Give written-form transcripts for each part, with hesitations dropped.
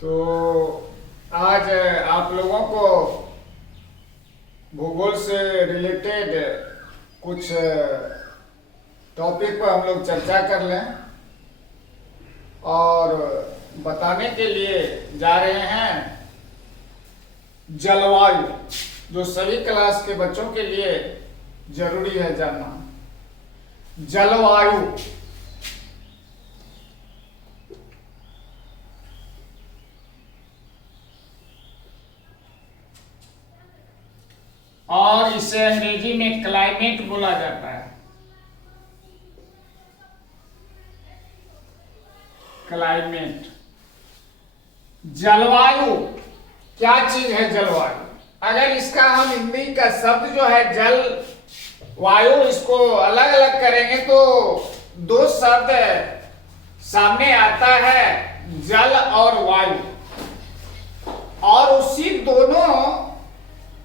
तो आज आप लोगों को भूगोल से रिलेटेड कुछ टॉपिक पर हम लोग चर्चा कर लें और बताने के लिए जा रहे हैं जलवायु, जो सभी क्लास के बच्चों के लिए जरूरी है जानना। जलवायु और इसे अंग्रेजी में क्लाइमेट बोला जाता है। क्लाइमेट, जलवायु क्या चीज है? जलवायु, अगर इसका हम हिंदी का शब्द जो है जल वायु, इसको अलग अलग करेंगे तो दो शब्द सामने आता है, जल और वायु, और उसी दोनों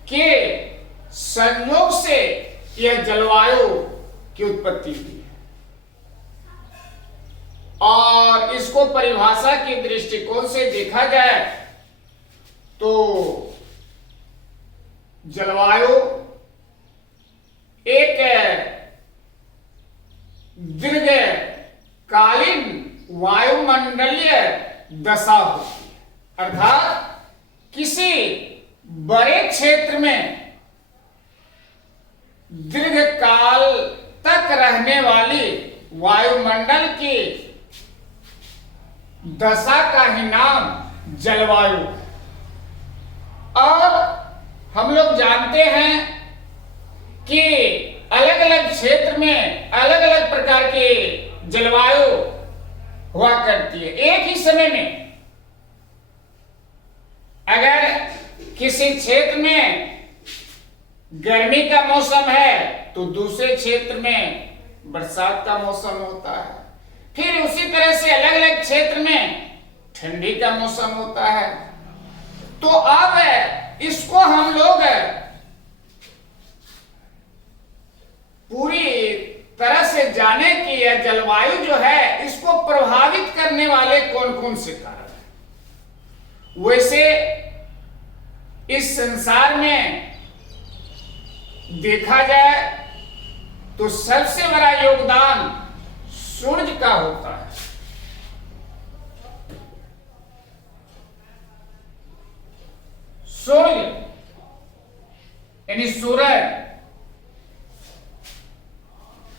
के संयोग से यह जलवायु की उत्पत्ति हुई है। और इसको परिभाषा के दृष्टिकोण से देखा जाए तो जलवायु एक दीर्घकालीन वायुमंडलीय दशा होती है, अर्थात किसी बड़े क्षेत्र में दीर्घकाल तक रहने वाली वायुमंडल की दशा का ही नाम जलवायु। और हम लोग जानते हैं कि अलग अलग क्षेत्र में अलग अलग प्रकार की जलवायु हुआ करती है। एक ही समय में अगर किसी क्षेत्र में गर्मी का मौसम है तो दूसरे क्षेत्र में बरसात का मौसम होता है, फिर उसी तरह से अलग अलग क्षेत्र में ठंडी का मौसम होता है। तो अब इसको हम लोग पूरी तरह से जाने कि यह जलवायु जो है इसको प्रभावित करने वाले कौन कौन से कारण हैं। वैसे इस संसार में देखा जाए तो सबसे बड़ा योगदान सूरज का होता है। सूर्य यानी सूरज,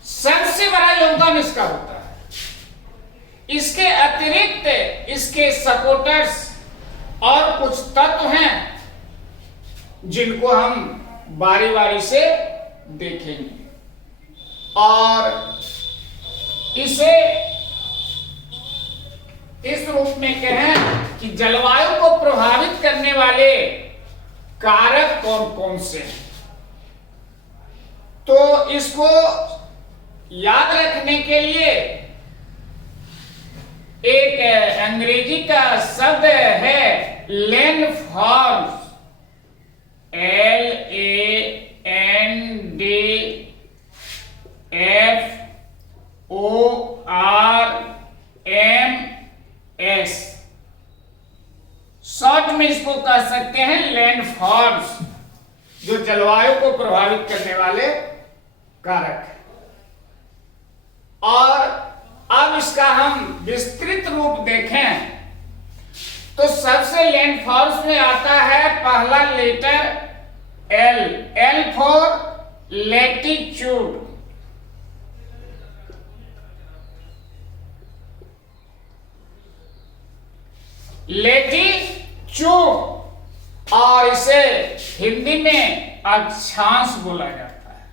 सबसे बड़ा योगदान इसका होता है। इसके अतिरिक्त इसके सपोर्टर्स और कुछ तत्व हैं जिनको हम बारी बारी से देखेंगे, और इसे इस रूप में कहें कि जलवायु को प्रभावित करने वाले कारक कौन कौन से हैं। तो इसको याद रखने के लिए एक अंग्रेजी का शब्द है लैंडफॉर्म्स, LANDFORMS, शॉर्ट में इसको कह सकते हैं लैंडफॉर्म्स, जो जलवायु को प्रभावित करने वाले कारक है। और अब इसका हम विस्तृत रूप देखें तो सबसे लैंडफॉर्म्स में आता है पहला letter L, L for latitude. Latitude, और इसे हिंदी में अक्षांश बोला जाता है।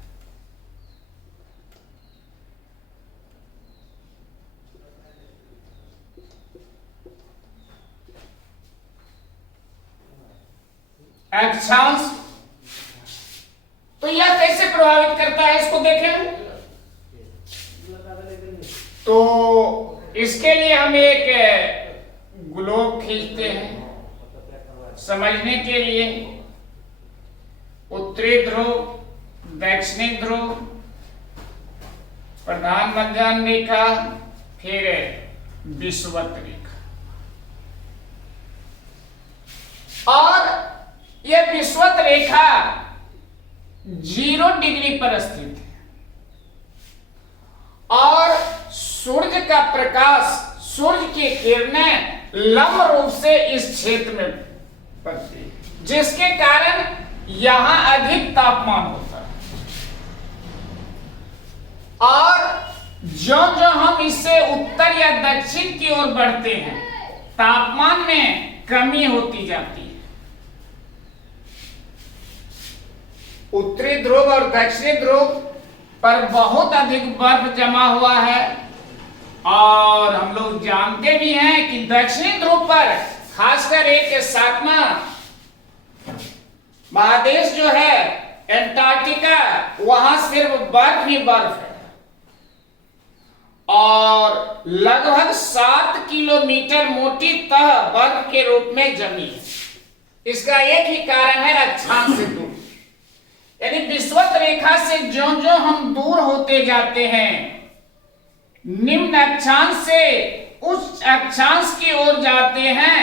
अक्षांश, तो यह कैसे प्रभावित करता है इसको देखें। तो इसके लिए हम एक ग्लोब खींचते हैं समझने के लिए। उत्तरी ध्रुव, दक्षिणी ध्रुव, प्रधान मध्याह्न रेखा, फिर विषुवत रेखा। यह विषुवत रेखा 0 डिग्री पर स्थित है और सूर्य का प्रकाश, सूर्य की किरणें लंब रूप से इस क्षेत्र में पड़ती है, जिसके कारण यहां अधिक तापमान होता है। और जो हम इससे उत्तर या दक्षिण की ओर बढ़ते हैं, तापमान में कमी होती जाती है। उत्तरी ध्रुव और दक्षिणी ध्रुव पर बहुत अधिक बर्फ जमा हुआ है और हम लोग जानते भी हैं कि दक्षिणी ध्रुव पर खासकर एक 7वां महादेश जो है एंटार्क्टिका, वहां सिर्फ बर्फ ही बर्फ है और लगभग 7 किलोमीटर मोटी तह बर्फ के रूप में जमी है। इसका एक ही कारण है अक्षांश से दूर, यानी विषुवत रेखा से जो हम दूर होते जाते हैं, निम्न अक्षांश से उच्च अक्षांश की ओर जाते हैं,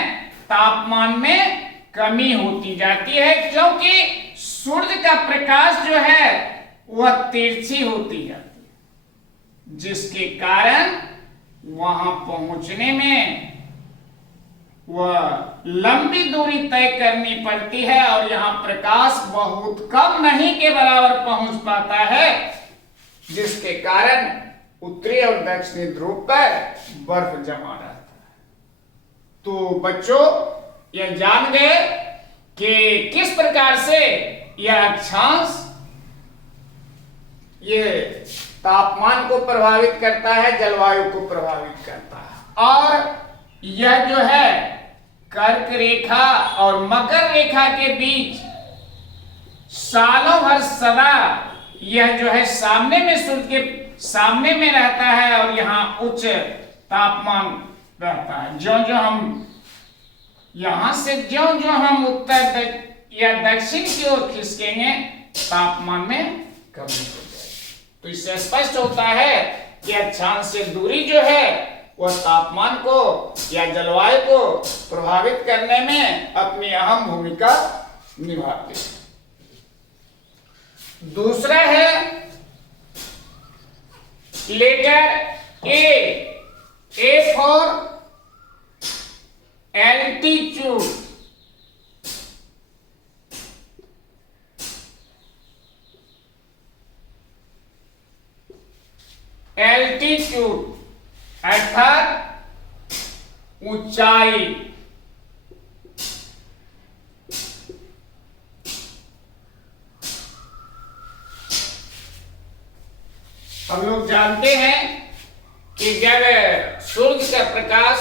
तापमान में कमी होती जाती है, क्योंकि सूर्य का प्रकाश जो है वह तिरछी होती जाती है, जिसके कारण वहां पहुंचने में वह लंबी दूरी तय करनी पड़ती है और यहां प्रकाश बहुत कम नहीं के बराबर पहुंच पाता है, जिसके कारण उत्तरी और दक्षिणी ध्रुव पर बर्फ जमा रहता है। तो बच्चों यह जान गए कि किस प्रकार से यह अक्षांश ये तापमान को प्रभावित करता है, जलवायु को प्रभावित करता है। और यह जो है कर्क रेखा और मकर रेखा के बीच सालों भर सदा यह जो है सामने में, सूर्य के सामने में रहता है और यहाँ उच्च तापमान रहता है। जो हम यहां से जो हम उत्तर या दक्षिण की ओर खिसकेंगे, तापमान में कमी हो जाएगी। तो इससे स्पष्ट होता है कि अक्षांश से दूरी जो है वह तापमान को या जलवायु को प्रभावित करने में अपनी अहम भूमिका निभाती है। दूसरा है letter A for altitude. Altitude अर्थात ऊंचाई। हम लोग जानते हैं कि जब सूर्य का प्रकाश,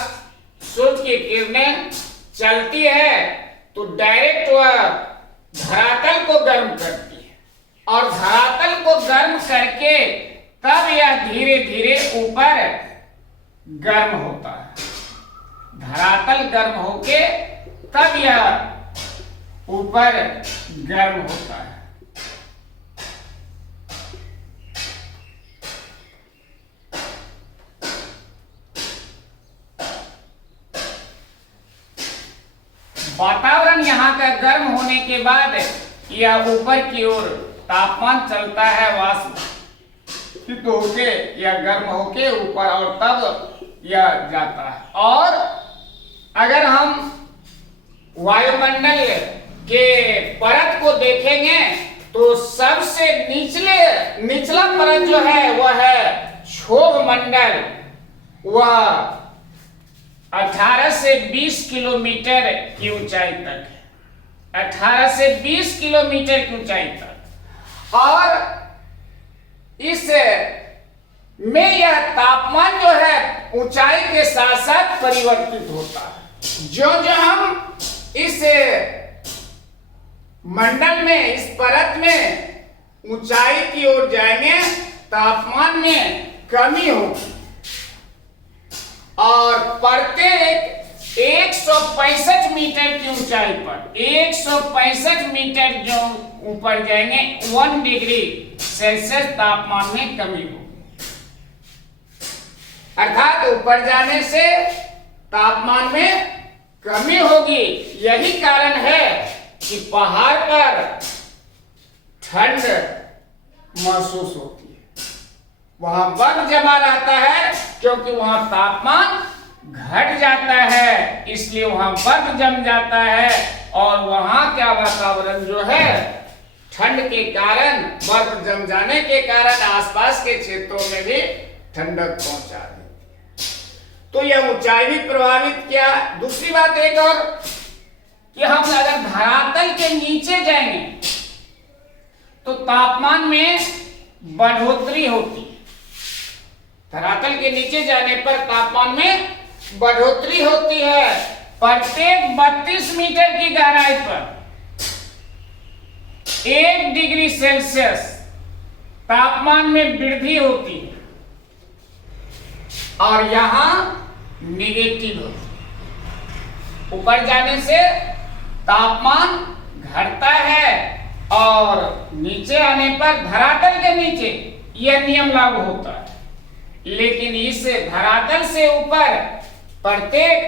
सूर्य की किरणें चलती है तो डायरेक्ट वह धरातल को गर्म करती है और धरातल को गर्म करके तब यह धीरे धीरे ऊपर गर्म होता है। धरातल गर्म होके तब यह ऊपर गर्म होता है। वातावरण यहाँ का गर्म होने के बाद यह ऊपर की ओर तापमान चलता है, वाष्प होके या गर्म होके ऊपर और तब यह जाता है। और अगर हम वायुमंडल के परत को देखेंगे तो सबसे निचला परत जो है वह है क्षोभ मंडल। वह 18 से 20 किलोमीटर की ऊंचाई तक है, 18 से 20 किलोमीटर की ऊंचाई तक। और इस में यह तापमान जो है ऊंचाई के साथ साथ परिवर्तित होता है। जो हम इस मंडल में, इस परत में ऊंचाई की ओर जाएंगे, तापमान में कमी होगी और प्रत्येक 165 मीटर की ऊंचाई पर 165 मीटर जो ऊपर जाएंगे 1 डिग्री सेल्सियस तापमान में कमी होगी। अर्थात ऊपर जाने से तापमान में कमी होगी। यही कारण है कि पहाड़ पर ठंड महसूस होती है, वहां बर्फ जमा रहता है क्योंकि वहां तापमान घट जाता है, इसलिए वहां बर्फ जम जाता है और वहां का वातावरण जो है ठंड के कारण, बर्फ जम जाने के कारण आसपास के क्षेत्रों में भी ठंडक पहुंचा देती है। तो यह ऊंचाई भी प्रभावित किया। दूसरी बात एक और कि हम अगर धरातल के नीचे जाएंगे तो तापमान में बढ़ोतरी होती है। धरातल के नीचे जाने पर तापमान में बढ़ोतरी होती है। प्रत्येक 32 मीटर की गहराई पर 1 डिग्री सेल्सियस तापमान में वृद्धि होती है और यहां निगेटिव होती है। ऊपर जाने से तापमान घटता है और नीचे आने पर धरातल के नीचे यह नियम लागू होता है, लेकिन इस धरातल से ऊपर प्रत्येक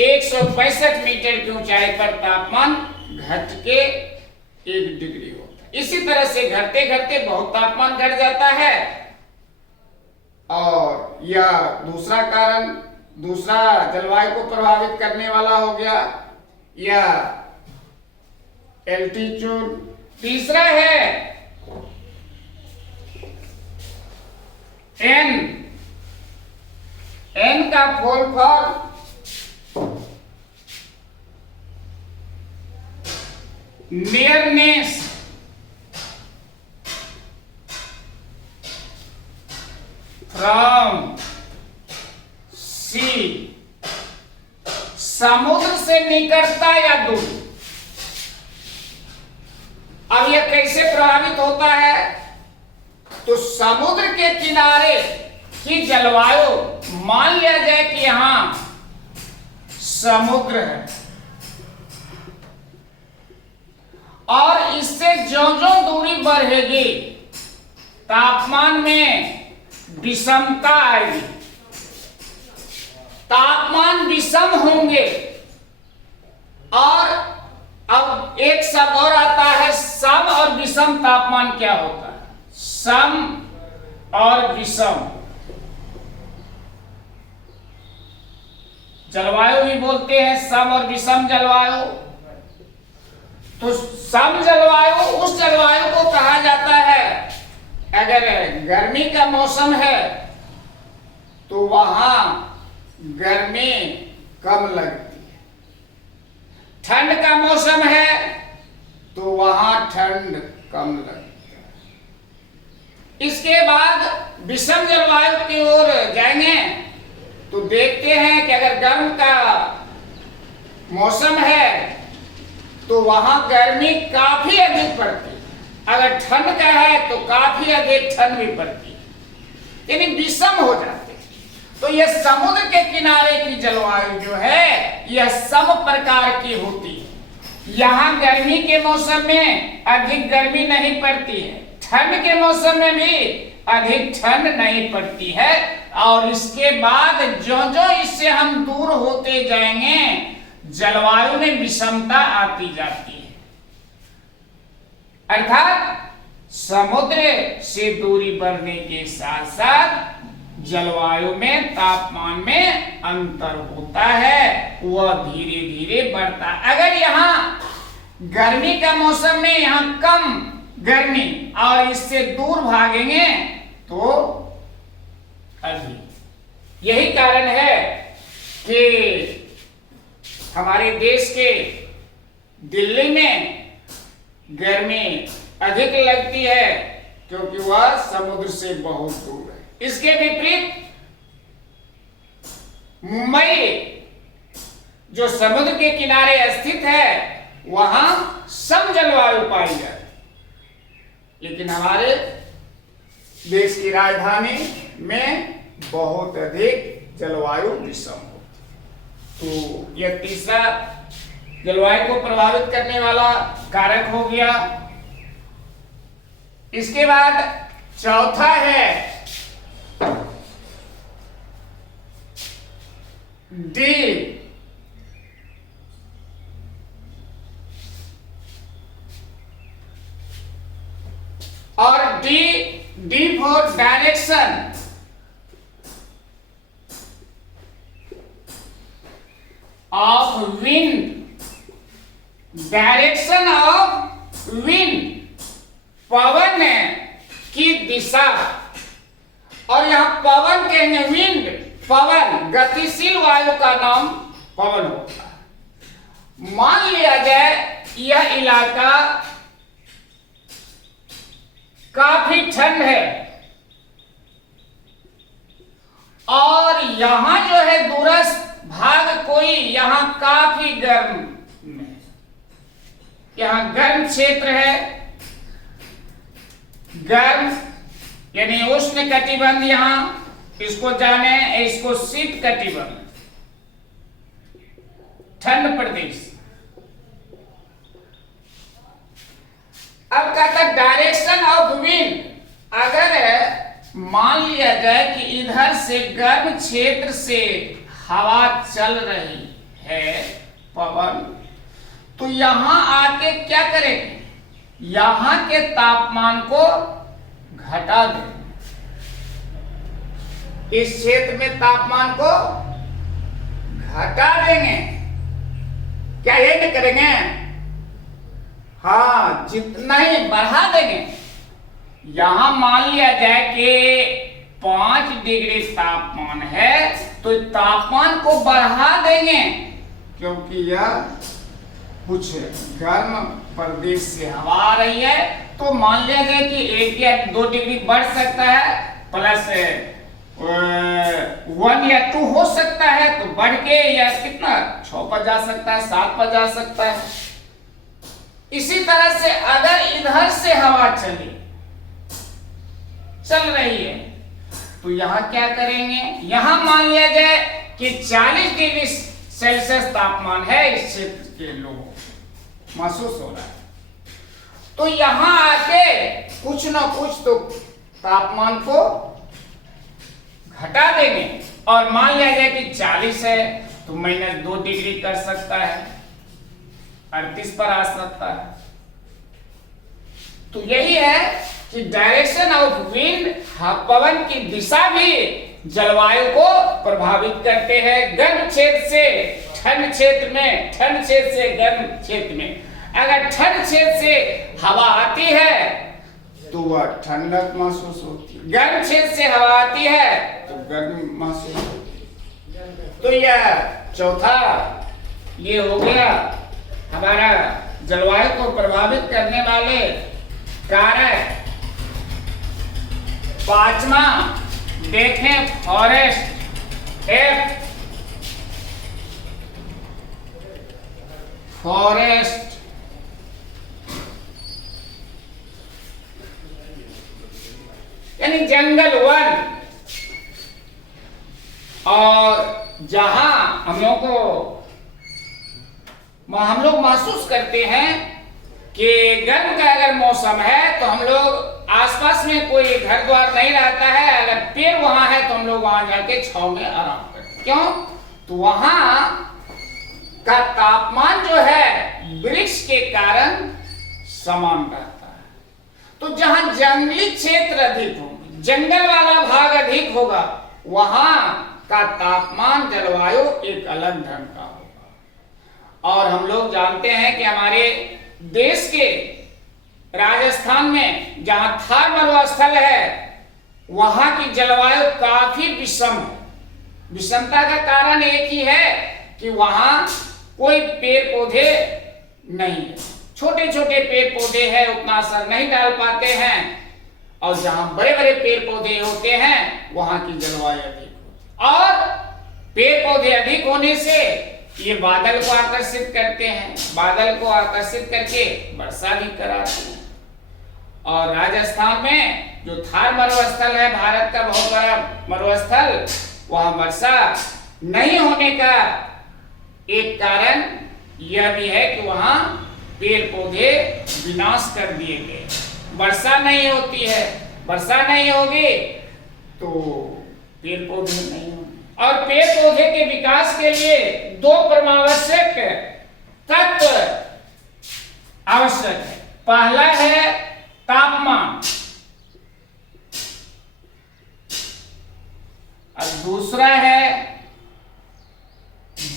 165 मीटर की ऊंचाई पर तापमान घट के 1 डिग्री होता है। इसी तरह से घटते घटते बहुत तापमान घट जाता है। और यह दूसरा कारण, दूसरा जलवायु को प्रभावित करने वाला हो गया यह एल्टीट्यूड। तीसरा है एन का फुल फॉर्म नियरनेस फ्रॉम सी, समुद्र से निकटता या दूरी। अब यह कैसे प्रभावित होता है? तो समुद्र के किनारे की जलवायु, मान लिया जाए कि यहां समुद्र है और इससे जो दूरी बढ़ेगी तापमान में विषमता आएगी, तापमान विषम होंगे। और अब एक शब्द और आता है सम और विषम तापमान क्या होता है? सम और विषम जलवायु भी बोलते हैं, सम और विषम जलवायु। तो सम जलवायु उस जलवायु को कहा जाता है, अगर गर्मी का मौसम है तो वहां गर्मी कम लगती है, ठंड का मौसम है तो वहां ठंड कम लगती है। इसके बाद विषम जलवायु की ओर जाएंगे तो देखते हैं कि अगर गर्म का मौसम है तो वहां गर्मी काफी अधिक पड़ती है, अगर ठंड का है तो काफी अधिक ठंड भी पड़ती है, यानी विषम हो जाते हैं। तो यह समुद्र के किनारे की जलवायु जो है यह सम प्रकार की होती है। यहाँ गर्मी के मौसम में अधिक गर्मी नहीं पड़ती है, ठंड के मौसम में भी अधिक ठंड नहीं पड़ती है। और इसके बाद जो इससे हम दूर होते जाएंगे जलवायु में विषमता आती जाती है, अर्थात समुद्र से दूरी बढ़ने के साथ साथ जलवायु में तापमान में अंतर होता है, वह धीरे धीरे बढ़ता है। अगर यहाँ गर्मी का मौसम में यहाँ कम गर्मी और इससे दूर भागेंगे तो अधिक। यही कारण है कि हमारे देश के दिल्ली में गर्मी अधिक लगती है क्योंकि वह समुद्र से बहुत दूर है। इसके विपरीत मुंबई जो समुद्र के किनारे स्थित है वहां सम जलवायु पाई जाती है, लेकिन हमारे देश की राजधानी में बहुत अधिक जलवायु विषम होती। तो यह तीसरा जलवायु को प्रभावित करने वाला कारक हो गया। इसके बाद चौथा है D D for direction, of wind, direction of wind, पवन की दिशा। और यहां पवन कहेंगे विंड, पवन गतिशील वायु का नाम पवन होता है। मान लिया जाए यह इलाका काफी ठंड है और यहां जो है दूरस्थ भाग कोई यहां काफी गर्म है, यहां गर्म क्षेत्र है, गर्म यानी उष्ण कटिबंध, यहां इसको जाने, इसको शीत कटिबंध, ठंड प्रदेश। अब कहता डायरेक्शन ऑफ विंड, अगर मान लिया जाए कि इधर से गर्म क्षेत्र से हवा चल रही है पवन, तो यहां आके क्या करेंगे, यहां के तापमान को घटा दें, इस क्षेत्र में तापमान को घटा देंगे। क्या ये नहीं करेंगे? हाँ, जितना ही बढ़ा देंगे। यहां मान लिया जाए कि 5 डिग्री तापमान है तो तापमान को बढ़ा देंगे, क्योंकि यह कुछ गर्म प्रदेश से हवा आ रही है। तो मान लिया जाए कि 1 या 2 डिग्री बढ़ सकता है, प्लस 1 या 2 हो सकता है, तो बढ़ के या कितना 6 पर जा सकता है, 7 पर जा सकता है। इसी तरह से अगर इधर से हवा चल रही है तो यहां क्या करेंगे, यहां मान लिया जाए कि 40 डिग्री सेल्सियस तापमान है, इस क्षेत्र के लोगों को महसूस हो रहा है, तो यहां आके कुछ ना कुछ तो तापमान को घटा देंगे। और मान लिया जाए कि 40 है तो -2 डिग्री कर सकता है, 38 पर आ सकता है। तो यही है कि डायरेक्शन ऑफ विंड, पवन की दिशा भी जलवायु को प्रभावित करते हैं। गर्म क्षेत्र से ठंड क्षेत्र में, ठंड क्षेत्र से गर्म क्षेत्र में। अगर ठंड क्षेत्र से हवा आती है तो वह ठंडक महसूस होती है, गर्म क्षेत्र से हवा आती है तो गर्मी महसूस होती है। तो यह चौथा ये हो गया हमारा जलवायु को प्रभावित करने वाले कारक। 5वां देखें फॉरेस्ट, फॉरेस्ट यानी जंगल, वन। और जहां हम लोग महसूस करते हैं कि गर्म का अगर मौसम है तो हम लोग आसपास में कोई घर द्वार नहीं रहता है, अगर पेड़ वहां है तो हम लोग वहां जाके छांव में आराम करते हैं। क्यों? तो वहां का तापमान जो है वृक्ष के कारण समान रहता है। तो जहां जंगली क्षेत्र अधिक होंगे, जंगल वाला भाग अधिक होगा, वहां का तापमान, जलवायु एक अलग ढंग का होगा। और हम लोग जानते हैं कि हमारे देश के राजस्थान में जहां थार मरुस्थल है, वहां की जलवायु काफी विषम है। विषमता का कारण एक ही है कि वहां कोई पेड़ पौधे नहीं है, छोटे छोटे पेड़ पौधे हैं, उतना असर नहीं डाल पाते हैं। और जहां बड़े बड़े पेड़ पौधे होते हैं वहां की जलवायु अधिक होती है। और पेड़ पौधे अधिक होने से ये बादल को आकर्षित करते हैं, बादल को आकर्षित करके वर्षा भी कराते हैं। और राजस्थान में जो थार मरुस्थल है, भारत का बहुत बड़ा मरुस्थल, वहां वर्षा नहीं होने का एक कारण यह भी है कि वहां पेड़ पौधे विनाश कर दिए गए, वर्षा नहीं होती है। वर्षा नहीं होगी तो पेड़ पौधे नहीं होंगे। और पेड़ पौधे के विकास के लिए 2 परमावश्यक तत्व आवश्यक है। पहला है तापमान,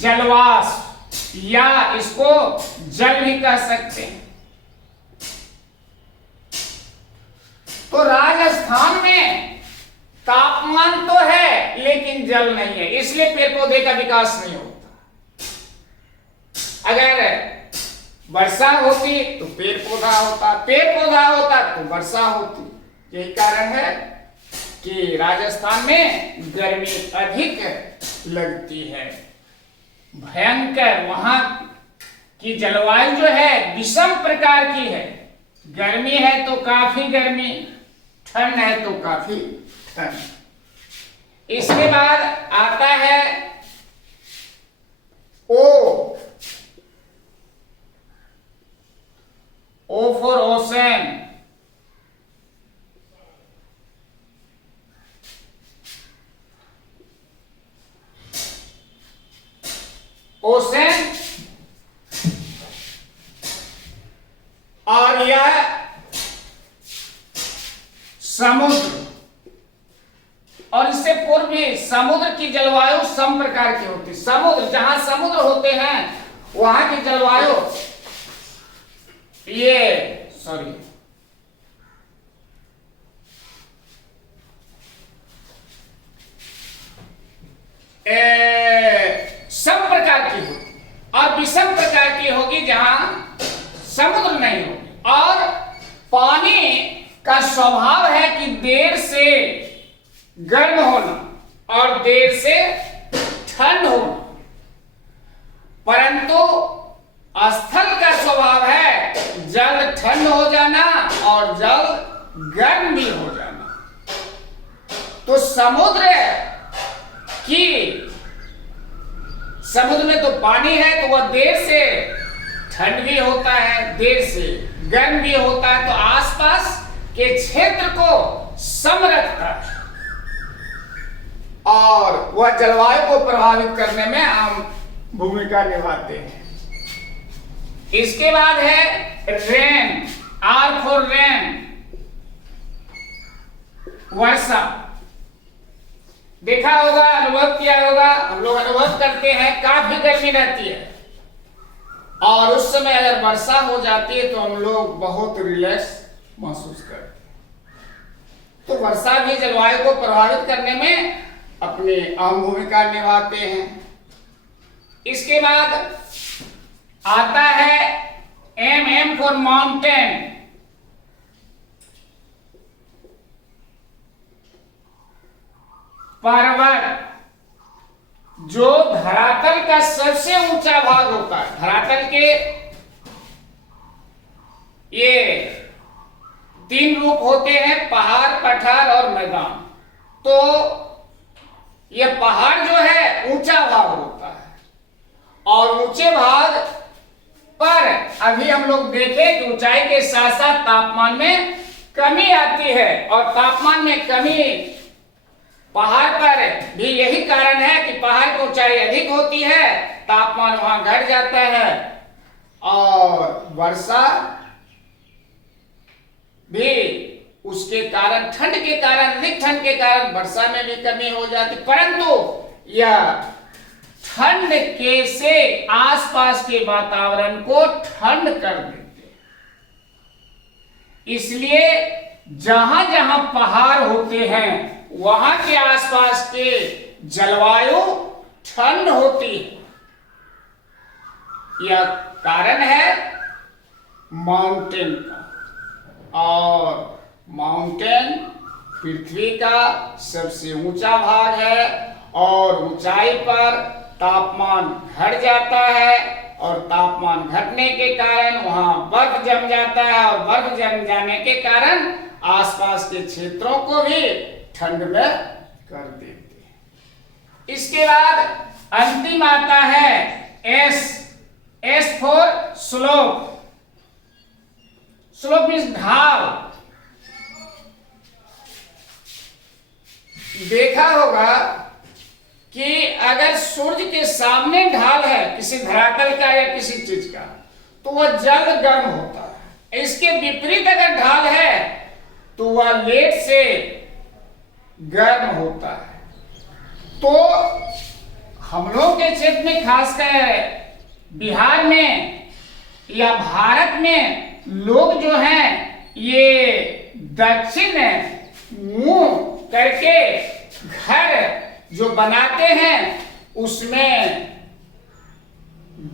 जलवाष्प या इसको जल भी कह सकते हैं। तो राजस्थान में तापमान तो है लेकिन जल नहीं है, इसलिए पेड़ पौधे का विकास नहीं होता। अगर वर्षा होती तो पेड़ पौधा होता, पेड़ पौधा होता तो वर्षा होती। यही कारण है कि राजस्थान में गर्मी अधिक लगती है, भयंकर। वहां की जलवायु जो है विषम प्रकार की है, गर्मी है तो काफी गर्मी, ठंड है तो काफी ठंड। इसके बाद आता है ओ फॉर ओशन। ओशन और यह समुद्र, और इससे पूर्व भी समुद्र की जलवायु सम प्रकार की होती है। समुद्र, जहां समुद्र होते हैं वहां की जलवायु सम प्रकार की होगी और विषम प्रकार की होगी जहां समुद्र नहीं होगी। और पानी का स्वभाव है कि देर से गर्म होना और देर से ठंड होना, परंतु स्थल का स्वभाव है जल ठंड हो जाना और जल गर्म भी हो जाना। तो समुद्र में तो पानी है तो वह देर से ठंड भी होता है, देर से गर्म भी होता है, तो आसपास के क्षेत्र को सम रखता है और वह जलवायु को प्रभावित करने में अहम भूमिका निभाते हैं। इसके बाद है रेन, आर फॉर रेन, वर्षा। देखा होगा, अनुभव किया होगा, हम लोग अनुभव करते हैं काफी गर्मी रहती है और उस समय अगर वर्षा हो जाती है तो हम लोग बहुत रिलैक्स महसूस करते हैं। तो वर्षा भी जलवायु को प्रभावित करने में अपनी अहम भूमिका निभाते हैं। इसके बाद आता है एम फॉर माउंटेन। पर्वत, जो धरातल का सबसे ऊंचा भाग होता है। धरातल के ये 3 रूप होते हैं, पहाड़, पठार और मैदान। तो यह पहाड़ जो है ऊंचा भाग होता है और ऊंचे भाग पर अभी हम लोग देखें कि ऊंचाई के साथ साथ तापमान में कमी आती है और तापमान में कमी पहाड़ पर भी यही कारण है कि पहाड़ की ऊंचाई अधिक होती है, तापमान वहां घट जाता है और वर्षा भी उसके कारण, ठंड के कारण, अधिक ठंड के कारण वर्षा में भी कमी हो जाती, परंतु यह ठंड के से आसपास के वातावरण को ठंड कर देते। इसलिए जहां जहां पहाड़ होते हैं वहां के आसपास के जलवायु ठंड होती है। यह कारण है माउंटेन का, और माउंटेन पृथ्वी का सबसे ऊंचा भाग है और ऊंचाई पर तापमान घट जाता है और तापमान घटने के कारण वहां बर्फ जम जाता है और बर्फ जम जाने के कारण आसपास के क्षेत्रों को भी ठंड में कर देते हैं। इसके बाद अंतिम आता है S for slope. Slope means ढाल। देखा होगा कि अगर सूर्य के सामने ढाल है किसी धरातल का या किसी चीज का तो वह जल्द गर्म होता है। इसके विपरीत अगर ढाल है तो वह लेट से गर्म होता है। तो हम लोग के क्षेत्र में खासकर बिहार में या भारत में लोग जो हैं ये दक्षिण मुंह करके घर जो बनाते हैं उसमें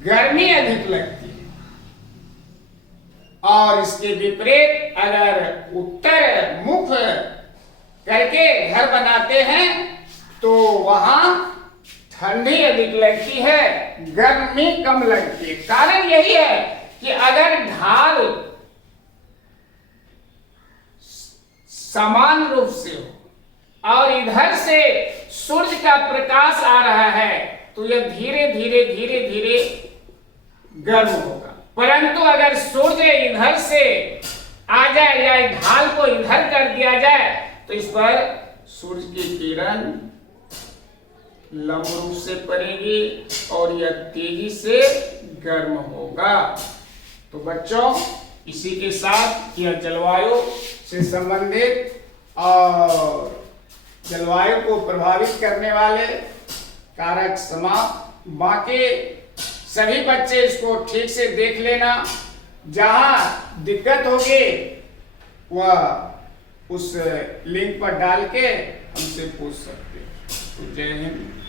गर्मी अधिक लगती है, और इसके विपरीत अगर उत्तर मुख करके घर बनाते हैं तो वहां ठंडी अधिक लगती है, गर्मी कम लगती है। कारण यही है कि अगर ढाल समान रूप से हो और इधर से सूर्य का प्रकाश आ रहा है तो यह धीरे धीरे धीरे धीरे गर्म होगा। परंतु अगर सूर्य इधर से आ जाए या ढाल को इधर कर दिया जाए तो इस पर सूर्य की किरण लंब रूप से पड़ेगी और यह तेजी से गर्म होगा। तो बच्चों, इसी के साथ यह जलवायु से संबंधित और जलवायु को प्रभावित करने वाले कारक समाप्त। बाकी सभी बच्चे इसको ठीक से देख लेना, जहां दिक्कत होगी वह उस लिंक पर डाल के हमसे पूछ सकते हैं। तो जय हिंद।